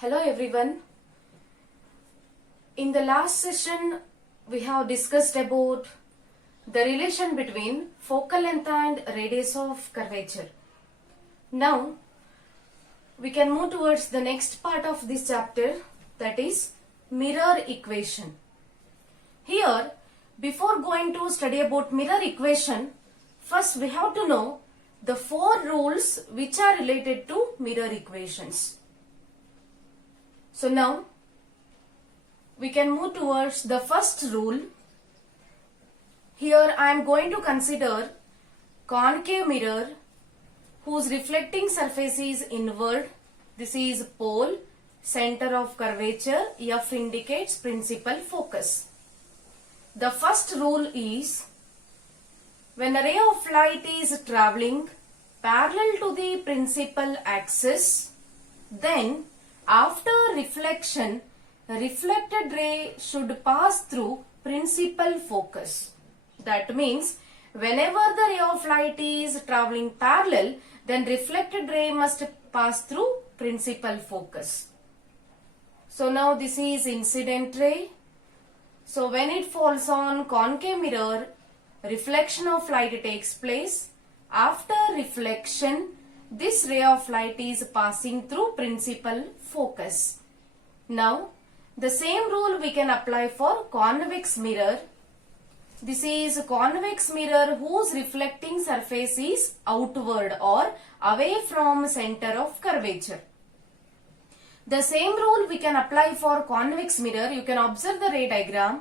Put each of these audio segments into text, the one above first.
Hello everyone. In the last session, we have discussed about the relation between focal length and radius of curvature. Now, we can move towards the next part of this chapter, that is mirror equation. Here, before going to study about mirror equation, first we have to know the four rules which are related to mirror equations. So now we can move towards the first rule. Here I am going to consider concave mirror whose reflecting surface is inward. This is pole, center of curvature. F indicates principal focus. The first rule is when a ray of light is traveling parallel to the principal axis, then after reflection, the reflected ray should pass through principal focus. That means whenever the ray of light is traveling parallel, then reflected ray must pass through principal focus. So now this is incident ray. So when it falls on concave mirror, reflection of light takes place. After reflection, this ray of light is passing through principal focus. Now, the same rule we can apply for convex mirror. This is convex mirror whose reflecting surface is outward or away from center of curvature. The same rule we can apply for convex mirror. You can observe the ray diagram.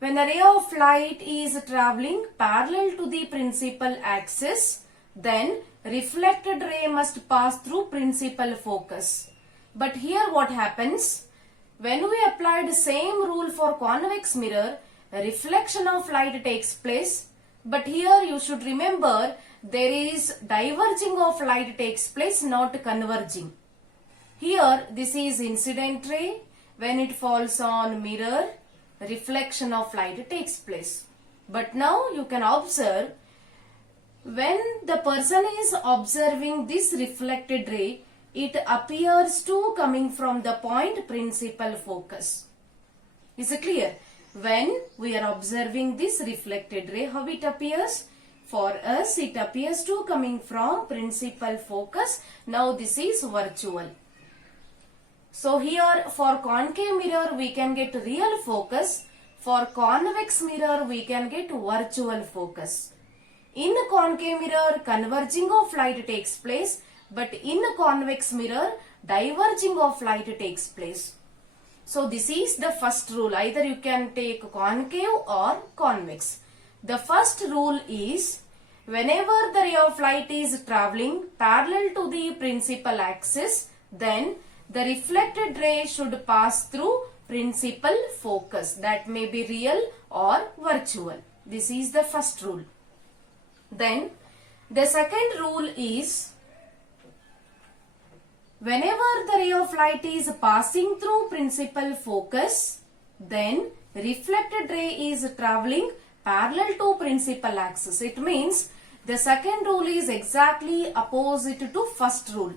When a ray of light is traveling parallel to the principal axis, then reflected ray must pass through principal focus. But here what happens? When we applied same rule for convex mirror, reflection of light takes place. But here you should remember there is diverging of light takes place, not converging. Here this is incident ray. When it falls on mirror, reflection of light takes place. But now you can observe when the person is observing this reflected ray, it appears to coming from the point principal focus. Is it clear? When we are observing this reflected ray, how it appears? For us, it appears to coming from principal focus. Now this is virtual. So here for concave mirror, we can get real focus. For convex mirror, we can get virtual focus. In concave mirror, converging of light takes place, but in convex mirror, diverging of light takes place. So this is the first rule. Either you can take concave or convex. The first rule is whenever the ray of light is traveling parallel to the principal axis, then the reflected ray should pass through principal focus. That may be real or virtual. This is the first rule. Then the second rule is whenever the ray of light is passing through principal focus, then reflected ray is traveling parallel to principal axis. It means the second rule is exactly opposite to first rule.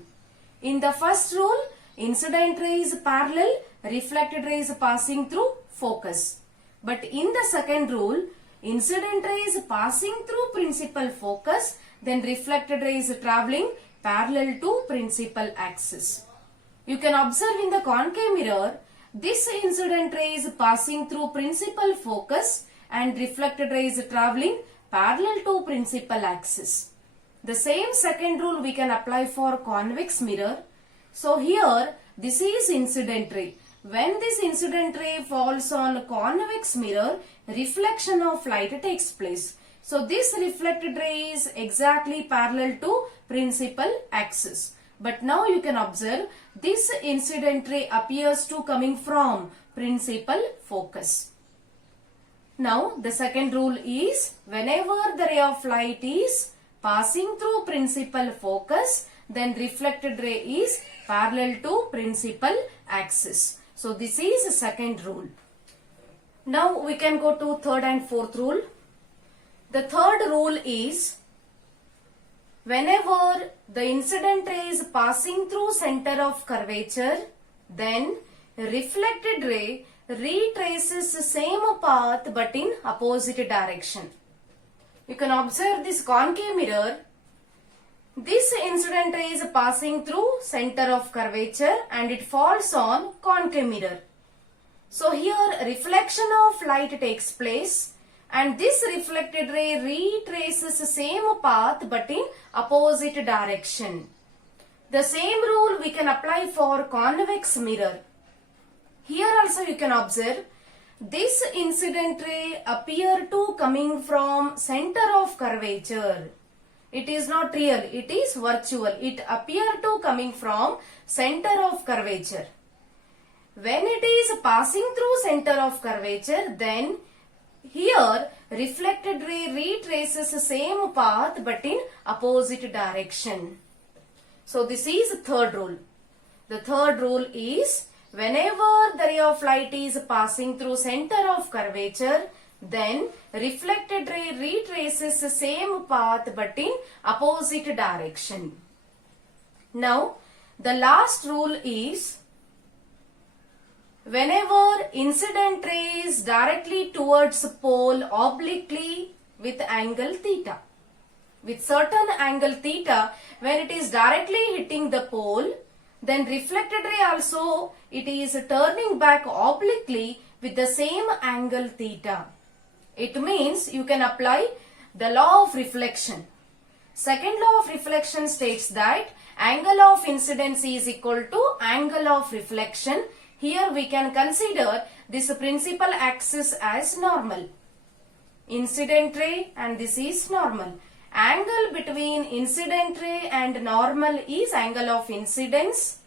In the first rule, incident ray is parallel, reflected ray is passing through focus. But in the second rule, incident ray is passing through principal focus, then reflected ray is traveling parallel to principal axis. You can observe in the concave mirror, this incident ray is passing through principal focus and reflected ray is traveling parallel to principal axis. The same second rule we can apply for convex mirror. So here this is incident ray. When this incident ray falls on convex mirror, reflection of light takes place. So this reflected ray is exactly parallel to principal axis. But now you can observe this incident ray appears to coming from principal focus. Now the second rule is whenever the ray of light is passing through principal focus, then reflected ray is parallel to principal axis. So this is the second rule. Now we can go to third and fourth rule. The third rule is whenever the incident ray is passing through center of curvature, then reflected ray retraces the same path but in opposite direction. You can observe this concave mirror. This incident ray is passing through center of curvature and it falls on concave mirror. So here reflection of light takes place and this reflected ray retraces the same path but in opposite direction. The same rule we can apply for convex mirror. Here also you can observe this incident ray appear to coming from center of curvature. It is not real, it is virtual. It appear to coming from center of curvature. When it is passing through center of curvature, then here reflected ray retraces the same path but in opposite direction. So this is the third rule. The third rule is whenever the ray of light is passing through center of curvature, then reflected ray retraces the same path but in opposite direction. Now the last rule is whenever incident ray is directly towards pole obliquely with angle theta. With certain angle theta, when it is directly hitting the pole, then reflected ray also it is turning back obliquely with the same angle theta. It means you can apply the law of reflection. Second law of reflection states that angle of incidence is equal to angle of reflection. Here we can consider this principal axis as normal. Incident ray and this is normal. Angle between incident ray and normal is angle of incidence.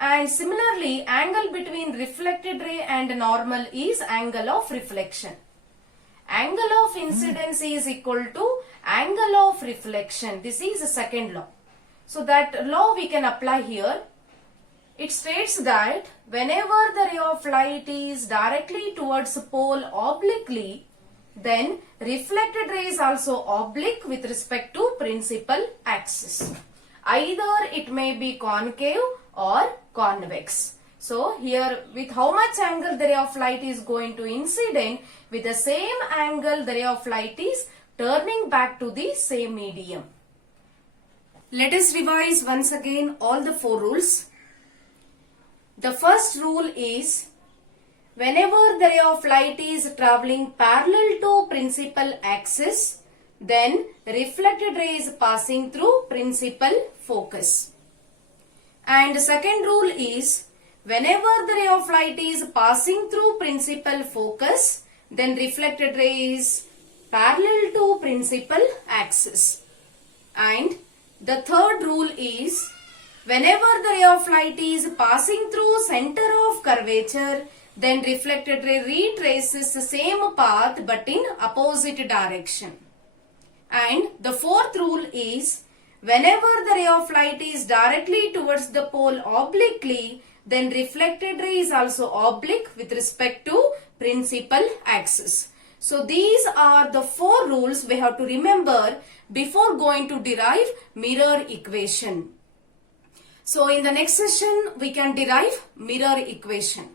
And similarly, angle between reflected ray and normal is angle of reflection. Angle of incidence is equal to angle of reflection. This is the second law. So that law we can apply here. It states that whenever the ray of light is directly towards pole obliquely, then reflected ray is also oblique with respect to principal axis. Either it may be concave or convex. So here with how much angle the ray of light is going to incident, with the same angle the ray of light is turning back to the same medium. Let us revise once again all the four rules. The first rule is whenever the ray of light is traveling parallel to principal axis, then reflected ray is passing through principal focus. And the second rule is whenever the ray of light is passing through principal focus, then reflected ray is parallel to principal axis. And the third rule is whenever the ray of light is passing through center of curvature, then reflected ray retraces the same path but in opposite direction. And the fourth rule is whenever the ray of light is directly towards the pole obliquely, then reflected ray is also oblique with respect to principal axis. So these are the four rules we have to remember before going to derive mirror equation. So in the next session we can derive mirror equation.